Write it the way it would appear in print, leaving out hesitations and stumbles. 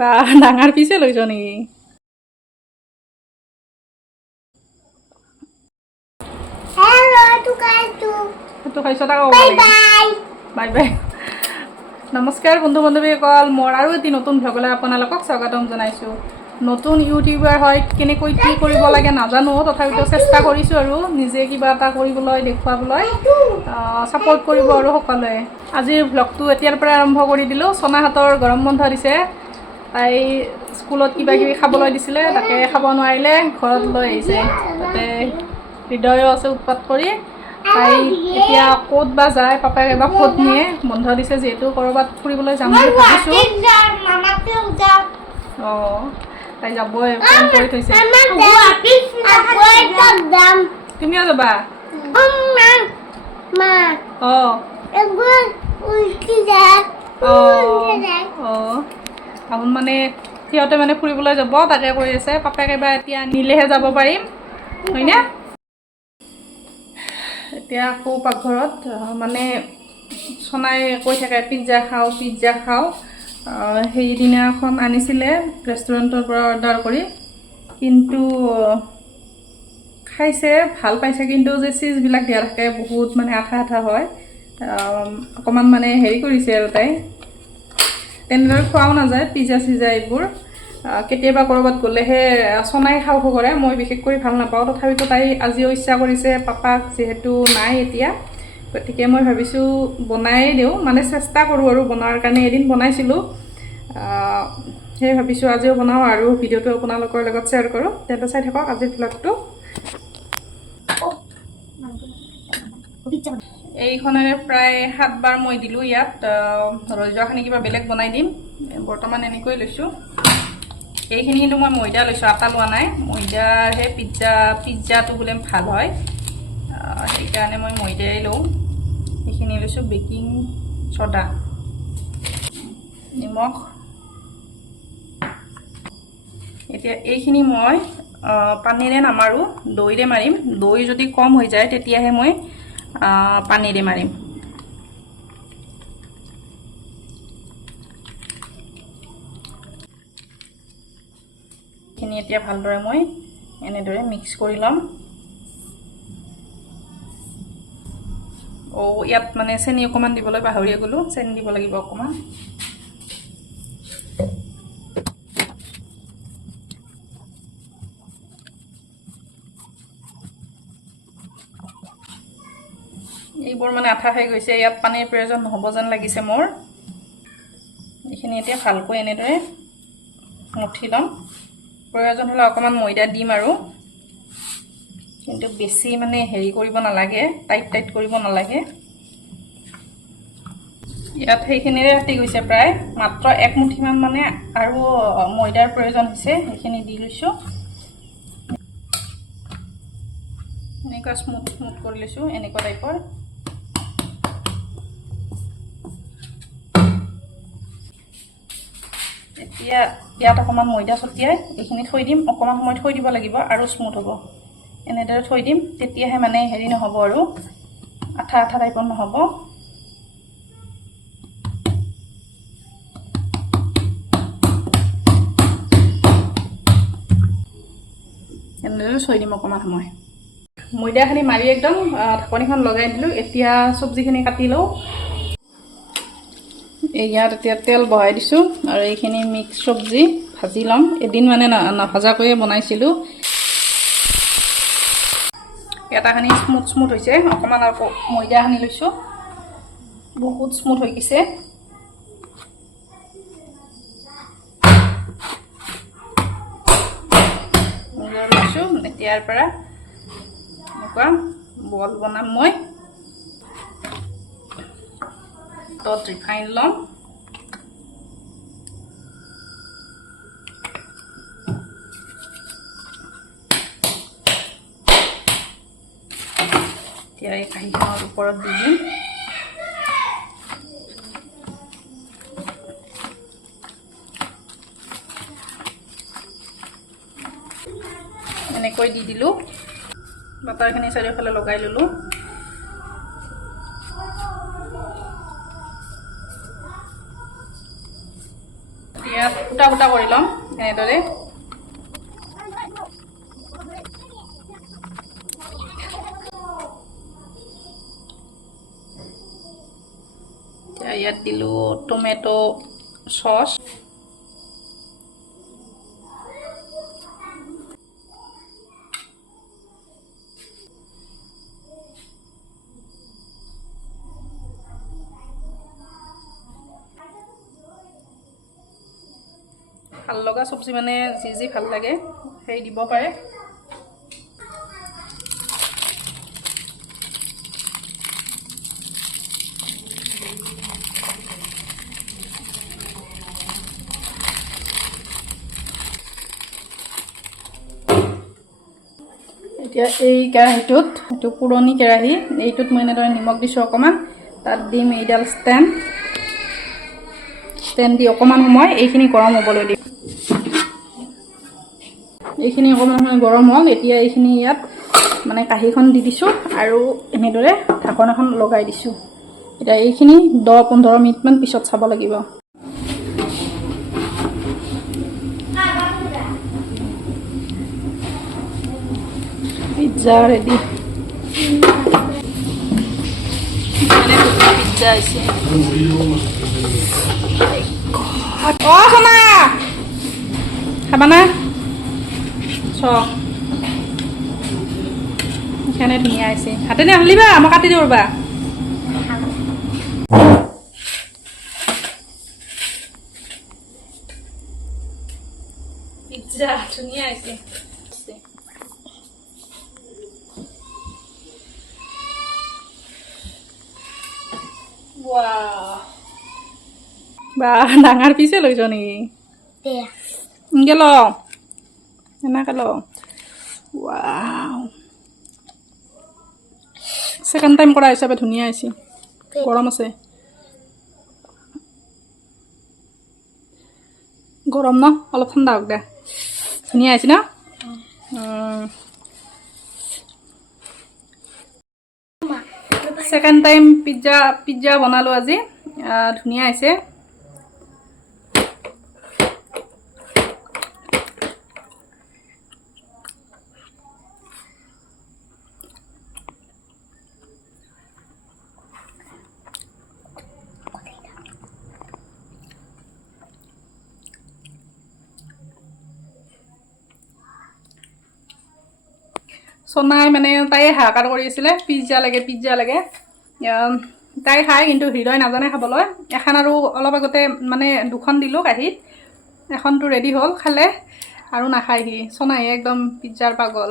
বা ডাঙৰ পিছে লৈছ নেকি তো খাইছ তাক বাই বাই নমস্কাৰ বন্ধু বান্ধৱীসকল মোৰ আৰু এটি নতুন ভ্লগলৈ আপোনালোকক স্বাগতম জনাইছোঁ নতুন ইউটিউবাৰ হয় কেনেকৈ কি কৰিব লাগে নাজানো তথাপিতো চেষ্টা কৰিছোঁ আৰু নিজে কিবা এটা কৰিবলৈ দেখুৱাবলৈ সাপোৰ্ট কৰিব আৰু সকলোৱে আজিৰ ভ্লগটো এতিয়াৰ পৰা আৰম্ভ কৰি দিলোঁ সোনাহাতৰ গৰম বন্ধ দিছে তাই স্কুলত কিবা কিবি খাবলৈ দিছিলে তাকে খাব নোৱাৰিলে ঘৰত লৈ আহিছে তাতে হৃদয়ো আছে উৎপাত কৰি তাই এতিয়া ক'ত বা যায় পাপাই এবাৰ ক'ত নিয়ে বন্ধ দিছে যিহেতু ক'ৰবাত ফুৰিবলৈ যাম বুলি ভাবিছোঁ অঁ তাই যাবই ফোন কৰি থৈছে তুমিও যাবা অঁ আহোন মানে সিহঁতে মানে ফুৰিবলৈ যাব তাকে কৈ আছে পাপাক এবাৰ এতিয়া নিলেহে যাব পাৰিম হয়নে এতিয়া আকৌ পাকঘৰত মানে সোণাই কৈ থাকে পিজ্জা খাওঁ সেইদিনাখন আনিছিলে ৰেষ্টুৰেণ্টৰ পৰা অৰ্ডাৰ কৰি কিন্তু খাইছে ভাল পাইছে কিন্তু যে চিজবিলাক দিয়া থাকে বহুত মানে আঠা হয় অকণমান মানে হেৰি কৰিছে আৰু তাই তেনেদৰে খোৱাও নাযায় পিজ্জা চিজ্জা এইবোৰ কেতিয়াবা ক'ৰবাত গ'লেহে সোণাই খাওঁ কৰে মই বিশেষকৈ ভাল নাপাওঁ তথাপিতো তাই আজিও ইচ্ছা কৰিছে পাপাক যিহেতু নাই এতিয়া গতিকে মই ভাবিছোঁ বনাই দিওঁ মানে চেষ্টা কৰোঁ আৰু বনোৱাৰ কাৰণে এদিন বনাইছিলোঁ সেয়ে ভাবিছোঁ আজিও বনাওঁ আৰু ভিডিঅ'টো আপোনালোকৰ লগত শ্বেয়াৰ কৰোঁ তেন্তে চাই থাকক আজিৰ ভ্লগটো এইখনেৰে প্ৰায় 7 বাৰ মই দিলোঁ ইয়াত ৰৈ যোৱাখিনি কিবা বেলেগ বনাই দিম বৰ্তমান এনেকৈ লৈছোঁ এইখিনি কিন্তু মই ময়দা লৈছোঁ আটা লোৱা নাই ময়দাৰহে পিজ্জাটো বোলে ভাল হয় সেইকাৰণে মই ময়দাই লওঁ এইখিনি লৈছোঁ বেকিং ছ'ডা নিমখ এতিয়া এইখিনি মই পানীৰে নামাৰোঁ দৈৰে মাৰিম দৈ যদি কম হৈ যায় তেতিয়াহে মই পানীৰে মাৰিম এইখিনি এতিয়া ভালদৰে মই এনেদৰে মিক্স কৰি ল'ম ইয়াত মানে চেনি অকণমান দিবলৈ পাহৰিয়ে গ'লোঁ চেনি দিব লাগিব অকণমান এইবোৰ মানে আঠা খাই গৈছে ইয়াত পানীৰ প্ৰয়োজন নহ'ব যেন লাগিছে মোৰ এইখিনি এতিয়া ভালকৈ এনেদৰে মুঠি ল'ম প্ৰয়োজন হ'লে অকণমান ময়দা দিম আৰু কিন্তু বেছি মানে হেৰি কৰিব নালাগে টাইট কৰিব নালাগে ইয়াত সেইখিনিৰে ৰাতি গৈছে প্ৰায় মাত্ৰ 1 মুঠিমান মানে আৰু ময়দাৰ প্ৰয়োজন হৈছে সেইখিনি দি লৈছোঁ এনেকুৱা স্মুথ কৰি লৈছোঁ এনেকুৱা টাইপৰ এতিয়া ইয়াত অকণমান ময়দা ছটিয়াই এইখিনি থৈ দিম অকণমান সময় থৈ দিব লাগিব আৰু স্মুথ হ'ব এনেদৰে থৈ দিম তেতিয়াহে মানে হেৰি নহ'ব আৰু আঠা টাইপৰ নহ'ব এনেদৰে থৈ দিম অকণমান সময় ময়দাখিনি মাৰি একদম ঢাকনিখন লগাই দিলোঁ এতিয়া চব্জিখিনি কাটি লওঁ ইয়াত এতিয়া তেল বহাই দিছোঁ আৰু এইখিনি মিক্স চব্জি ভাজি ল'ম এদিন মানে নাভাজাকৈয়ে বনাইছিলোঁ এটাখিনি স্মুথ হৈছে অকণমান আকৌ ময়দা সানি লৈছোঁ বহুত স্মুথ হৈ গৈছে লৈছোঁ এতিয়াৰ পৰা এনেকুৱা বল বনাম মই তাত ৰিফাইন ল'ম এতিয়া এই কাঁহীখনৰ ওপৰত দি দিম এনেকৈ দি দিলোঁ বাটাৰখিনি চাৰিওফালে লগাই ল'লোঁ এতিয়া ফুটা ফুটা কৰি ল'ম এনেদৰে। এতিয়া ইয়াত দিলোঁ টমেটো চচ। ভাল লগা চব্জি মানে যি ভাল লাগে সেই দিব পাৰে। এতিয়া এই কেৰাহীটোত, এইটো পুৰণি কেৰাহী, এইটোত মই এনেদৰে নিমখ দিছোঁ অকণমান। তাত দিম এইডাল ষ্টেণ্ড দি অকণমান সময় এইখিনি গৰম হ'বলৈ দিম। এইখিনি অকণমান সময় গৰম হ'ল। এতিয়া এইখিনি ইয়াত মানে কাঁহীখন দি দিছোঁ আৰু এনেদৰে ঢাকন এখন লগাই দিছোঁ। এতিয়া এইখিনি 10-15 মিনিটমান পিছত চাব লাগিব। Pizza ready. পিজ্জা আহিছে। অ' সোনা খাবানা? সেইকাৰণে ধুনীয়া হৈছে। হাতে নাহলিবা, মই কাটি দিওঁ ৰ'বা। পিজ্জা ধুনীয়া হৈছে। বা ডাঙৰ পিছে লৈছ নেকি? এনেকে ল, এনেকে ল। সেকেন্ড টাইম কৰা হিচাপে ধুনীয়া হৈছে। গৰম আছে, গৰম ন, অলপ ঠাণ্ডা হওক দে। ধুনীয়া হৈছে ন? সেকেন্ড টাইম পিজ্জা বনালোঁ আজি। ধুনীয়া হৈছে। সোনাই মানে তাই হাহাকাৰ কৰি আছিলে, পিজ্জা লাগে। তাই খায় কিন্তু হৃদয় নাজানে খাবলৈ। এখন আৰু অলপ আগতে মানে 2খন দিলোঁ কাঁহীত, এখনটো ৰেডি হ'ল, খালে আৰু নাখায় সি। সোনাই একদম পিজ্জাৰ পাগল।